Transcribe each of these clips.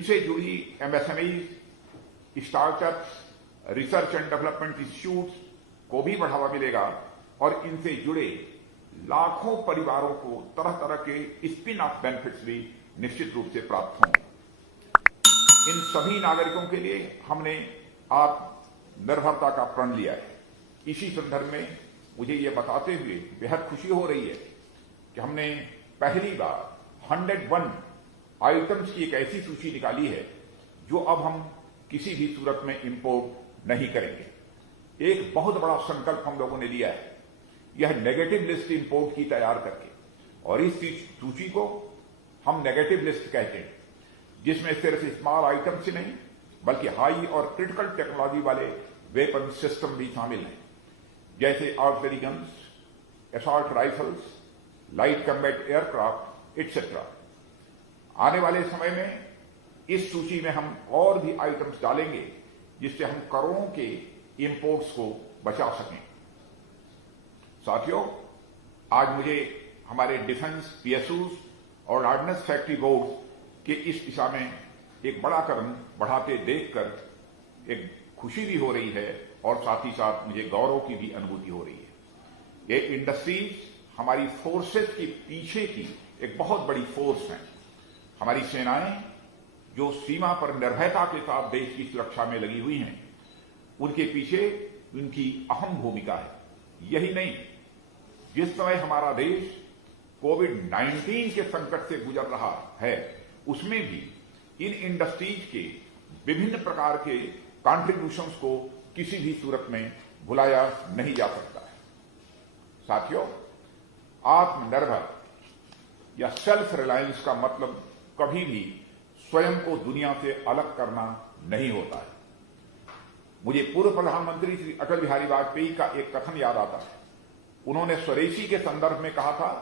इनसे जुड़ी MSME, startups, research and development institutes को भी बढ़ावा मिलेगा और इनसे जुड़े लाखों परिवारों को तरह तरह के स्पिन ऑफ बेनिफिट्स भी निश्चित रूप से प्राप्त होंगे। इन सभी नागरिकों के लिए हमने आत्मनिर्भरता का प्रण लिया है। इसी संदर्भ में मुझे ये बताते हुए बेहद खुशी हो रही है कि हमने पहली बार 101 आइटम्स की एक ऐसी सूची निकाली है जो अब हम किसी भी सूरत में इंपोर्ट नहीं करेंगे। एक बहुत बड़ा संकल्प हम लोगों ने लिया है, यह नेगेटिव लिस्ट इंपोर्ट की तैयार करके, और इस सूची को हम नेगेटिव लिस्ट कहते हैं, जिसमें सिर्फ स्मॉल आइटम्स ही नहीं बल्कि हाई और क्रिटिकल टेक्नोलॉजी वाले वेपन सिस्टम भी शामिल हैं, जैसे artillery guns, assault rifles, light combat aircraft etcetera. आने वाले समय में इस सूची में हम और भी आइटम्स डालेंगे जिससे हम करोड़ों के इंपोर्ट्स को बचा सकें। साथियों, आज मुझे हमारे डिफेंस पीएसयूज और ऑर्डिनेंस फैक्ट्री बोर्ड के इस दिशा में एक बड़ा कदम बढ़ाते देखकर एक खुशी भी हो रही है और साथ ही साथ मुझे गौरव की भी अनुभूति हो रही है। ये इंडस्ट्रीज हमारी फोर्सेस के पीछे की एक बहुत बड़ी फोर्स है। हमारी सेनाएं जो सीमा पर निर्भयता के साथ देश की सुरक्षा में लगी हुई हैं, उनके पीछे उनकी अहम भूमिका है। यही नहीं, जिस समय हमारा देश कोविड-19 के संकट से गुजर रहा है, उसमें भी इन इंडस्ट्रीज के विभिन्न प्रकार के कॉन्ट्रीब्यूशंस को किसी भी सूरत में भुलाया नहीं जा सकता है। साथियों, आत्मनिर्भर या सेल्फ रिलायंस का मतलब कभी भी स्वयं को दुनिया से अलग करना नहीं होता है। मुझे पूर्व प्रधानमंत्री श्री अटल बिहारी वाजपेयी का एक कथन याद आता है। उन्होंने स्वदेशी के संदर्भ में कहा था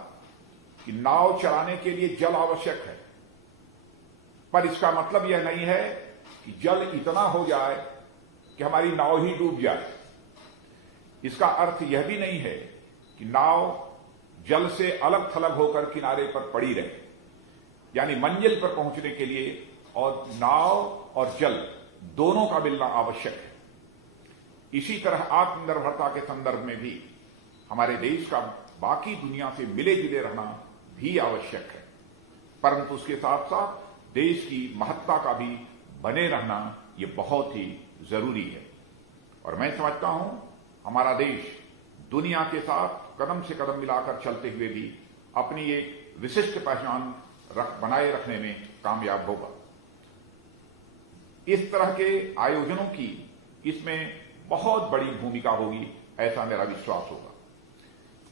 कि नाव चलाने के लिए जल आवश्यक है, पर इसका मतलब यह नहीं है कि जल इतना हो जाए कि हमारी नाव ही डूब जाए। इसका अर्थ यह भी नहीं है कि नाव जल से अलग थलग होकर किनारे पर पड़ी रहे, यानी मंजिल पर पहुंचने के लिए और नाव और जल दोनों का मिलना आवश्यक है। इसी तरह आत्मनिर्भरता के संदर्भ में भी हमारे देश का बाकी दुनिया से मिले जुले रहना भी आवश्यक है, परंतु उसके साथ साथ देश की महत्ता का भी बने रहना ये बहुत ही जरूरी है। और मैं समझता हूं हमारा देश दुनिया के साथ कदम से कदम मिलाकर चलते हुए भी अपनी एक विशिष्ट पहचान बनाए रखने में कामयाब होगा। इस तरह के आयोजनों की इसमें बहुत बड़ी भूमिका होगी, ऐसा मेरा विश्वास होगा।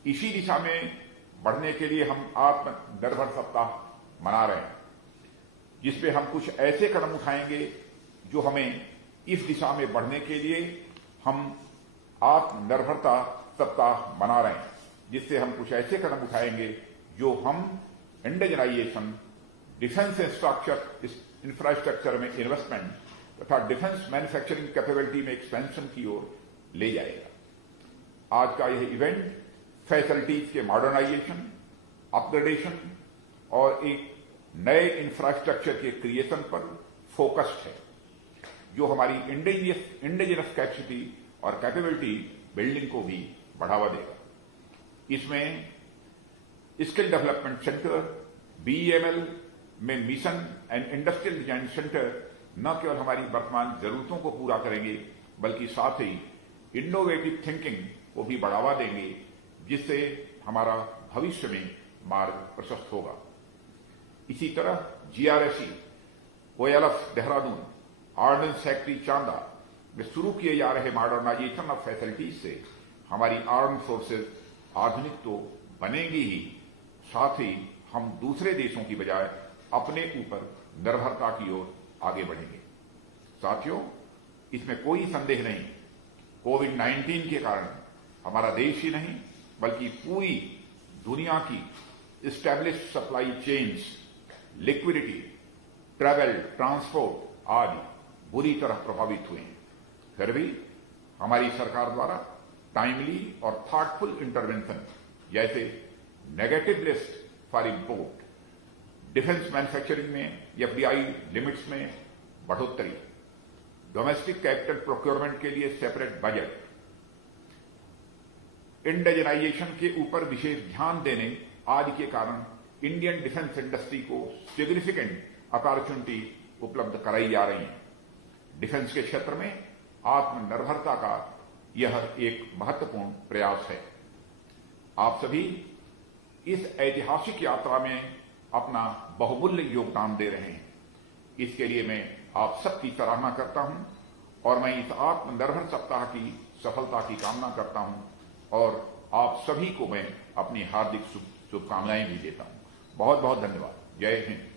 इसी दिशा में बढ़ने के लिए हम आत्मनिर्भर सप्ताह मना रहे हैं, जिसपे हम कुछ ऐसे कदम उठाएंगे जो हमें इस दिशा में बढ़ने के लिए हम आत्मनिर्भरता सप्ताह मना रहे हैं, जिससे हम कुछ ऐसे कदम उठाएंगे जो हम इंडिजिनाइजेशन, डिफेंस इंफ्रास्ट्रक्चर में इन्वेस्टमेंट तथा डिफेंस मैन्युफैक्चरिंग कैपेबिलिटी में एक्सपेंशन की ओर ले जाएगा। आज का यह इवेंट फैसिलिटीज के मॉडर्नाइजेशन, अपग्रेडेशन और एक नए इंफ्रास्ट्रक्चर के क्रिएशन पर फोकस्ड है, जो हमारी इंडिजिनस कैपेसिटी और कैपेबिलिटी बिल्डिंग को भी बढ़ावा देगा। इसमें स्किल डेवलपमेंट सेंटर, बीईएमएल में mission and industrial design centre न केवल हमारी वर्तमान जरूरतों को पूरा करेंगे बल्कि साथ ही इनोवेटिव थिंकिंग को भी बढ़ावा देंगे, जिससे हमारा भविष्य में मार्ग प्रशस्त होगा। इसी तरह GRSE, OLF Dehradun, ordnance factory चांदा में शुरू किए जा रहे मॉडर्नाइजेशन ऑफ फैसिलिटीज से हमारी आर्म्ड फोर्सेज आधुनिक तो बनेंगी ही, साथ ही हम दूसरे देशों की बजाय अपने ऊपर निर्भरता की ओर आगे बढ़ेंगे। साथियों, इसमें कोई संदेह नहीं, कोविड-19 के कारण हमारा देश ही नहीं बल्कि पूरी दुनिया की established supply chains, liquidity, travel, transport आदि बुरी तरह प्रभावित हुए हैं। फिर भी हमारी सरकार द्वारा टाइमली और थॉटफुल इंटरवेंशन जैसे negative list for import, defence manufacturing में एफडीआई लिमिट्स में बढ़ोतरी, डोमेस्टिक कैपिटल प्रोक्योरमेंट के लिए सेपरेट बजट, इंडिजनाइजेशन के ऊपर विशेष ध्यान देने आदि के कारण इंडियन डिफेंस इंडस्ट्री को सिग्निफिकेंट अपॉर्चुनिटी उपलब्ध कराई जा रही है। डिफेंस के क्षेत्र में आत्मनिर्भरता का यह एक महत्वपूर्ण प्रयास है। आप सभी इस ऐतिहासिक यात्रा में अपना बहुमूल्य योगदान दे रहे हैं। इसके लिए मैं आप सबकी सराहना करता हूं और मैं इस आत्मनिर्भर सप्ताह की सफलता की कामना करता हूं और आप सभी को मैं अपनी हार्दिक शुभकामनाएं भी देता हूं। बहुत बहुत धन्यवाद। जय हिंद।